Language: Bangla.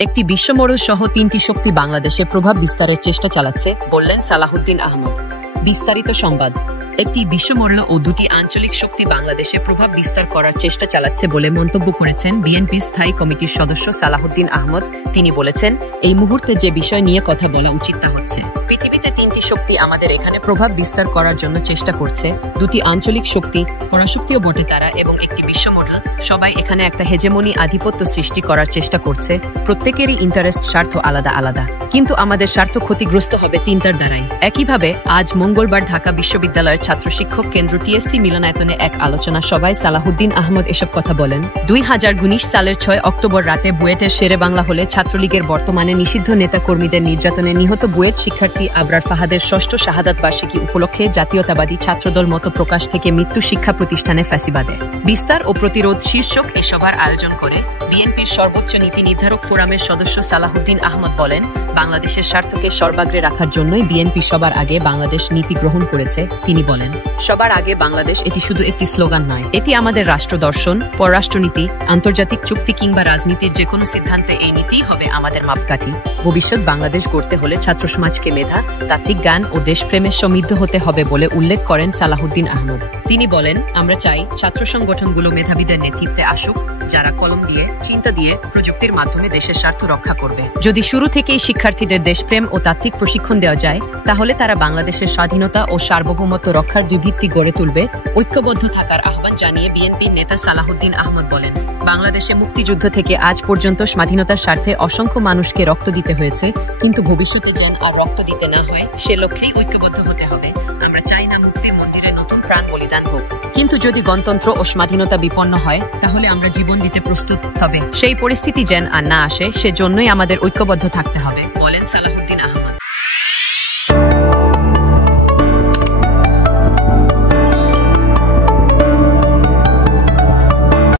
একটি বিশ্বমোড়ল সহ ৩টি শক্তি বাংলাদেশে প্রভাব বিস্তারের চেষ্টা চালাচ্ছে, বললেন সালাহুদ্দিন আহমদ। বিস্তারিত সংবাদ। একটি বিশ্বমোড়ল ও ২টি আঞ্চলিক শক্তি বাংলাদেশে প্রভাব বিস্তার করার চেষ্টা চালাচ্ছে বলে মন্তব্য করেছেন বিএনপির স্থায়ী কমিটির সদস্য সালাহুদ্দিন আহমদ। তিনি বলেছেন, এই মুহূর্তে যে বিষয় নিয়ে কথা বলা উচিত তা হচ্ছে, পৃথিবীতে ৩টি শক্তি আমাদের এখানে প্রভাব বিস্তার করার জন্য চেষ্টা করছে। ২টি আঞ্চলিক শক্তি, পরাশক্তিও বটে তারা, এবং একটি বিশ্বমোড়ল, সবাই এখানে একটা হেজেমনি আধিপত্য সৃষ্টি করার চেষ্টা করছে। প্রত্যেকেরই ইন্টারেস্ট, স্বার্থ আলাদা আলাদা, কিন্তু আমাদের স্বার্থ ক্ষতিগ্রস্ত হবে তিনটার দ্বারাই। একইভাবে আজ মঙ্গলবার ঢাকা বিশ্ববিদ্যালয়ের ছাত্র শিক্ষক কেন্দ্র টিএসসি মিলনায়তনে এক আলোচনা সভায় সালাহুদ্দিন আহমদ এসব কথা বলেন। ২০১৯ সালের ৬ অক্টোবর রাতে বুয়েটের শেরে বাংলা হলে ছাত্রলীগের বর্তমানে নিষিদ্ধ নেতা কর্মীদের নির্যাতনে নিহত বুয়েট শিক্ষার্থী আবরার ফাহাদের ষষ্ঠ শাহাদাত বার্ষিকী উপলক্ষে জাতীয়তাবাদী ছাত্রদল মতো প্রকাশ থেকে মৃত্যু শিক্ষা প্রতিষ্ঠানে ফ্যাসিবাদে বিস্তার ও প্রতিরোধ শীর্ষক এ সভার আয়োজন করে বিএনপির সর্বোচ্চ নীতি নির্ধারক ফোরামের সদস্য সালাহুদ্দিন আহমদ বলেন, বাংলাদেশের স্বার্থকে সর্বাগ্রে রাখার জন্যই বিএনপি সবার আগে বাংলাদেশ নীতি গ্রহণ করেছে। তিনি বলেন, সবার আগে বাংলাদেশ এটি শুধু একটি স্লোগান নয়, এটি আমাদের রাষ্ট্র দর্শন, পররাষ্ট্রনীতি, আন্তর্জাতিক চুক্তি কিংবা রাজনীতির যে কোনো সিদ্ধান্তে এই নীতিই হবে আমাদের মাপকাঠি। ভবিষ্যৎ বাংলাদেশ গড়তে হলে ছাত্র সমাজকে মেধা, তাত্ত্বিক জ্ঞান ও দেশপ্রেমে সমৃদ্ধ হতে হবে বলে উল্লেখ করেন সালাহুদ্দিন আহমদ। তিনি বলেন, আমরা চাই ছাত্র সংগঠনগুলো মেধাবীদের নেতৃত্বে আসুক, যারা কলম দিয়ে, চিন্তা দিয়ে, প্রযুক্তির মাধ্যমে দেশের স্বার্থ রক্ষা করবে। যদি শুরু থেকেই শিক্ষার্থীদের দেশপ্রেম ও তাত্ত্বিক প্রশিক্ষণ দেওয়া যায়, তাহলে তারা বাংলাদেশের স্বাধীনতা ও সার্বভৌমত্ব রক্ষার দুর্ভিত্তি গড়ে তুলবে। ঐক্যবদ্ধ থাকার আহ্বান জানিয়ে বিএনপির নেতা সালাহুদ্দিন আহমদ বলেন, বাংলাদেশে মুক্তিযুদ্ধ থেকে আজ পর্যন্ত স্বাধীনতার স্বার্থে অসংখ্য মানুষকে রক্ত দিতে হয়েছে, কিন্তু ভবিষ্যতে যেন আর রক্ত দিতে না হয় সে লক্ষ্যেই ঐক্যবদ্ধ হতে হবে। আমরা চাই না মুক্তির মন্দিরে নতুন প্রাণ বলিদান হোক, কিন্তু যদি গণতন্ত্র ও স্বাধীনতা বিপন্ন হয় তাহলে আমরা জীবন দিতে প্রস্তুত। তবে সেই পরিস্থিতি যেন আর না আসে, সেজন্যই আমাদের ঐক্যবদ্ধ থাকতে হবে, বলেন সালাহুদ্দিন আহমদ।